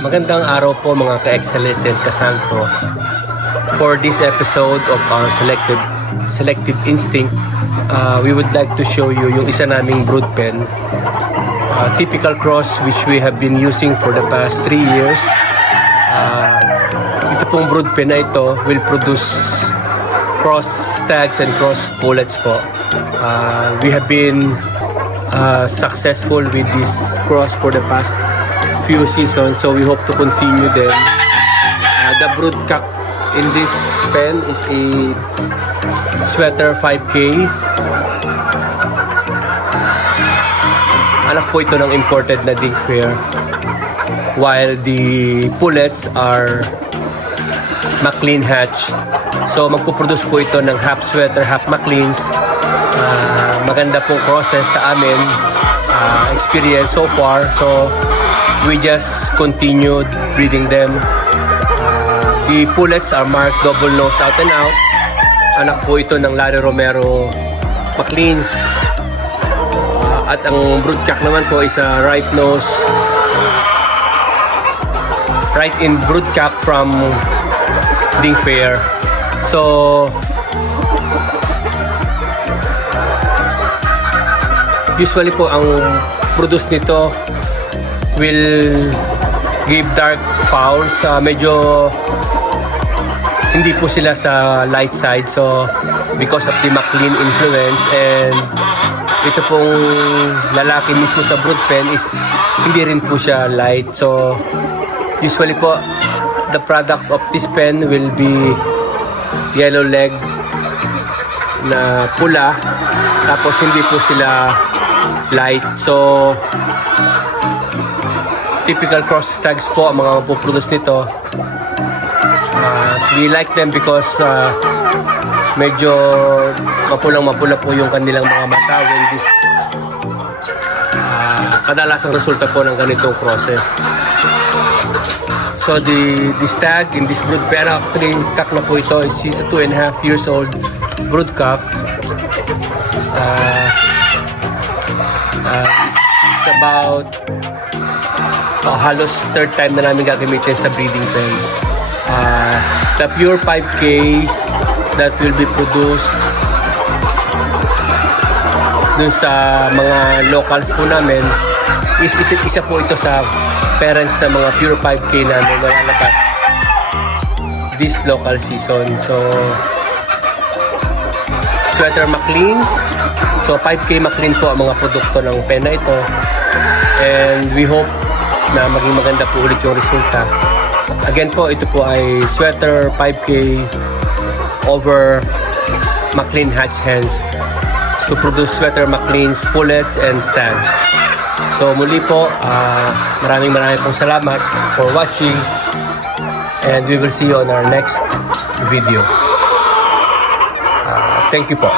Magandang araw po mga ka-excellence and kasanto. For this episode of our Selective Instinct, we would like to show you yung isa naming brood pen. Typical cross which we have been using for the past 3 years. Ito pong brood pen na ito will produce cross stags and cross pullets po. We have been successful with this cross for the past few seasons, so we hope to continue them. The brood cock in this pen is a sweater 5K. Anak po ito ng imported na Dink, while the pullets are Mclean hatch. So magpuproduce po ito ng half sweater, half Mcleans. Maganda po process sa amin, experience so far. So we just continued breeding them. The pullets are marked double nose out and out. Anak po ito ng Romero Mcleans. At ang brood cock naman po is a right nose, right in brood cock from Dink. So usually po ang produce nito will give dark fowls. Medyo hindi po sila sa light side, so because of the Mclean influence, and ito pong lalaki mismo sa brood pen is hindi rin po siya light. So usually po the product of this pen will be yellow leg na pula, tapos hindi po sila light. So typical cross tags po ang mga mapuproduce nito. We like them because medyo mapula po yung kanilang mga mata when this kadalasang resulta po ng ganitong process. So the stag in this brood pen, actually cock na po ito, is 2.5 years old brood cock. It's about halos third time na namin gagamitin sa breeding pen. The pure 5Ks that will be produced dun sa mga locals po namin is isa po ito sa parents na mga pure 5K namin na lalabas this local season. So sweater Mcleans, so 5K Mclean po ang mga produkto ng pen na ito, and we hope na maging maganda po ulit yung resulta. Again po, ito po ay sweater 5K over Mclean hatch hens to produce sweater Mcleans, pullets, and stags. So muli po, maraming pong salamat for watching, and we will see you on our next video. Thank you po.